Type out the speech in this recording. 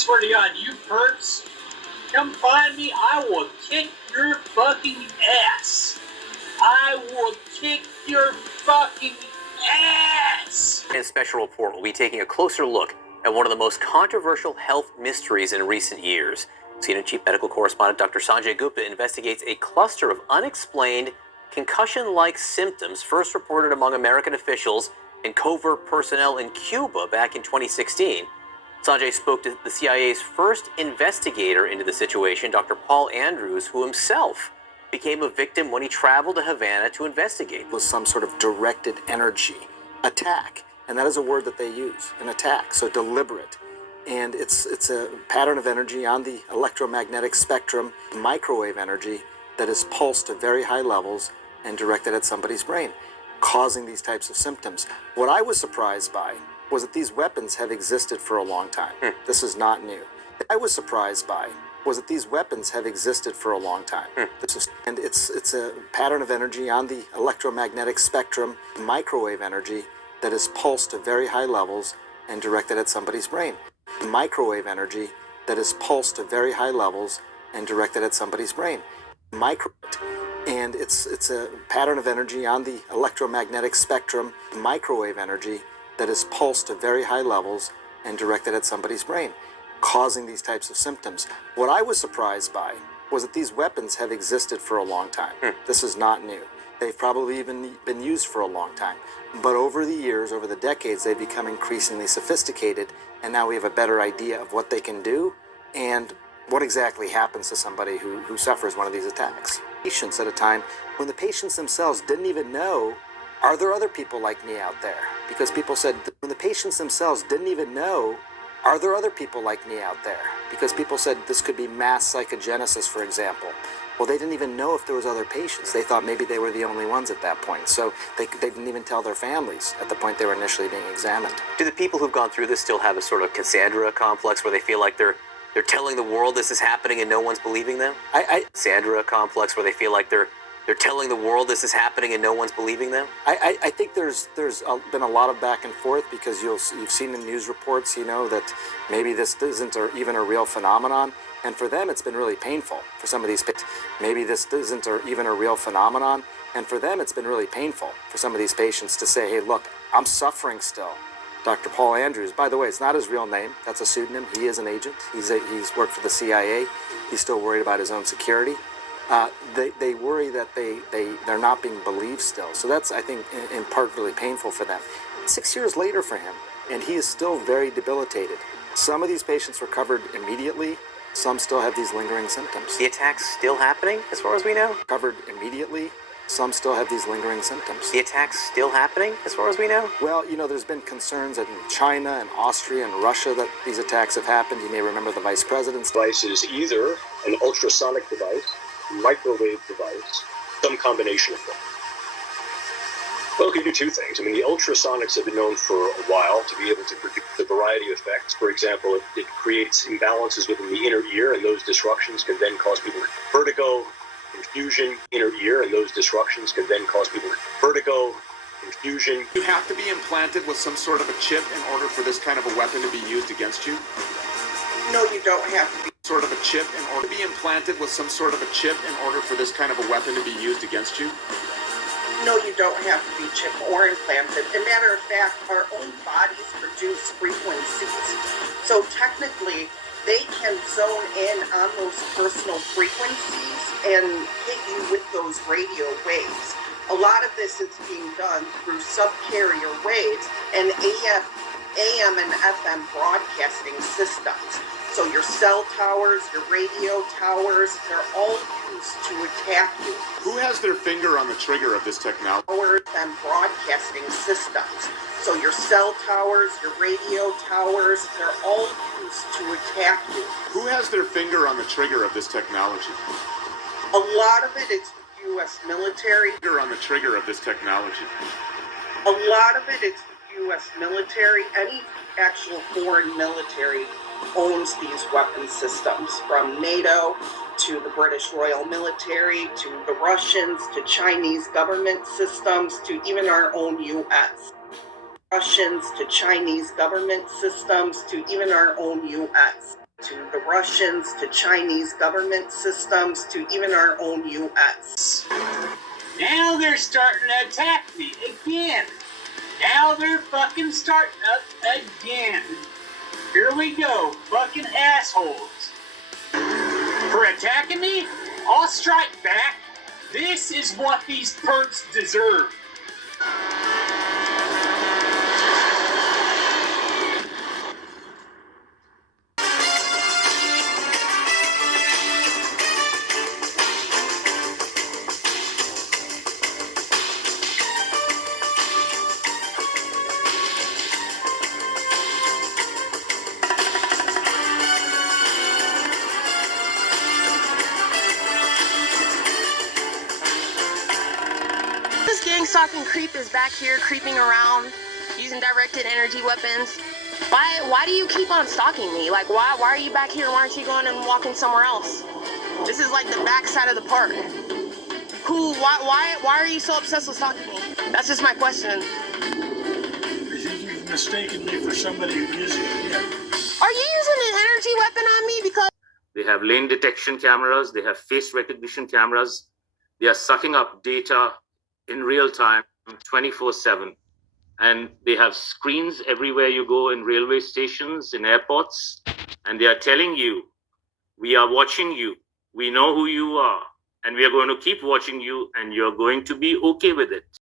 swear to God, you perps, come find me. I will kick your fucking ass. I will kick your fucking ass. In special report, we'll be taking a closer look at one of the most controversial health mysteries in recent years. CNN Chief Medical Correspondent Dr. Sanjay Gupta investigates a cluster of unexplained concussion-like symptoms first reported among American officials and covert personnel in Cuba back in 2016. Sanjay spoke to the CIA's first investigator into the situation, Dr. Paul Andrews, who himself became a victim when he traveled to Havana to investigate. It was some sort of directed energy attack, and that is a word that they use, an attack, so deliberate. And it's a pattern of energy on the electromagnetic spectrum, microwave energy that is pulsed to very high levels and directed at somebody's brain, causing these types of symptoms. What I was surprised by was that these weapons have existed for a long time. This is not new. I was surprised by was that these weapons have existed for a long time. It's a pattern of energy on the electromagnetic spectrum, microwave energy that is pulsed to very high levels and directed at somebody's brain. Microwave energy that is pulsed to very high levels and directed at somebody's brain. And it's a pattern of energy on the electromagnetic spectrum, microwave energy that is pulsed to very high levels and directed at somebody's brain, causing these types of symptoms. What I was surprised by was that these weapons have existed for a long time. This is not new. They've probably even been used for a long time. But over the years, over the decades, they've become increasingly sophisticated, and now we have a better idea of what they can do and what exactly happens to somebody who suffers one of these attacks. Patients at a time when the patients themselves didn't even know, are there other people like me out there? Because people said, when the patients themselves didn't even know, are there other people like me out there? Because people said this could be mass psychogenesis, for example. Well, they didn't even know if there was other patients. They thought maybe they were the only ones at that point. So they didn't even tell their families at the point they were initially being examined. Do the people who've gone through this still have a sort of Cassandra complex where they feel like they're telling the world this is happening and no one's believing them? Cassandra complex where they feel like they're telling the world this is happening and no one's believing them? I think there's been a lot of back and forth because you've seen in news reports, that maybe this isn't even a real phenomenon. And for them, it's been really painful for some of these patients. Maybe this isn't even a real phenomenon. And for them, it's been really painful for some of these patients to say, hey, look, I'm suffering still. Dr. Paul Andrews, by the way, it's not his real name. That's a pseudonym. He is an agent. He's worked for the CIA. He's still worried about his own security. They worry that they're not being believed still. So that's, I think, in part really painful for them. 6 years later for him, and he is still very debilitated. Some of these patients recovered immediately. Some still have these lingering symptoms. The attack's still happening, as far as we know? Recovered immediately. Some still have these lingering symptoms. The attack's still happening, as far as we know? Well, there's been concerns in China and Austria and Russia that these attacks have happened. You may remember the vice president's device is either an ultrasonic device, microwave device, some combination of them. Well, it can do two things. The ultrasonics have been known for a while to be able to produce a variety of effects. For example, it creates imbalances within the inner ear, and those disruptions can then cause people vertigo, confusion, inner ear, and those disruptions can then cause people vertigo, confusion. You have to be implanted with some sort of a chip in order for this kind of a weapon to be used against you? No, you don't have to be. Sort of a chip in order to be implanted with some sort of a chip in order for this kind of a weapon to be used against you? No, you don't have to be chipped or implanted. As a matter of fact, our own bodies produce frequencies. So technically, they can zone in on those personal frequencies and hit you with those radio waves. A lot of this is being done through subcarrier waves and AM and FM broadcasting systems. So your cell towers, your radio towers, they're all used to attack you. Who has their finger on the trigger of this technology? Towers and broadcasting systems. So your cell towers, your radio towers, they're all used to attack you. Who has their finger on the trigger of this technology? A lot of it is the U.S. military. Finger on the trigger of this technology. A lot of it is the U.S. military. Any actual foreign military owns these weapon systems, from NATO to the British Royal Military to the Russians to Chinese government systems to even our own U.S. Russians to Chinese government systems to even our own U.S. to the Russians, to Chinese government systems, to even our own U.S. Now they're starting to attack me again. Now they're fucking starting up again. Here we go, fucking assholes. For attacking me, I'll strike back. This is what these perks deserve. This gang stalking creep is back here creeping around using directed energy weapons. Why do you keep on stalking me? Like why are you back here? Why aren't you going and walking somewhere else? This is like the back side of the park. Why are you so obsessed with stalking me? That's just my question. I think you've mistaken me for somebody who isn't. Yeah. Are you using an energy weapon on me? Because they have lane detection cameras, they have face recognition cameras, they are sucking up data in real time 24/7, and they have screens everywhere you go, in railway stations, in airports, and they are telling you, we are watching you, we know who you are, and we are going to keep watching you, and you're going to be okay with it.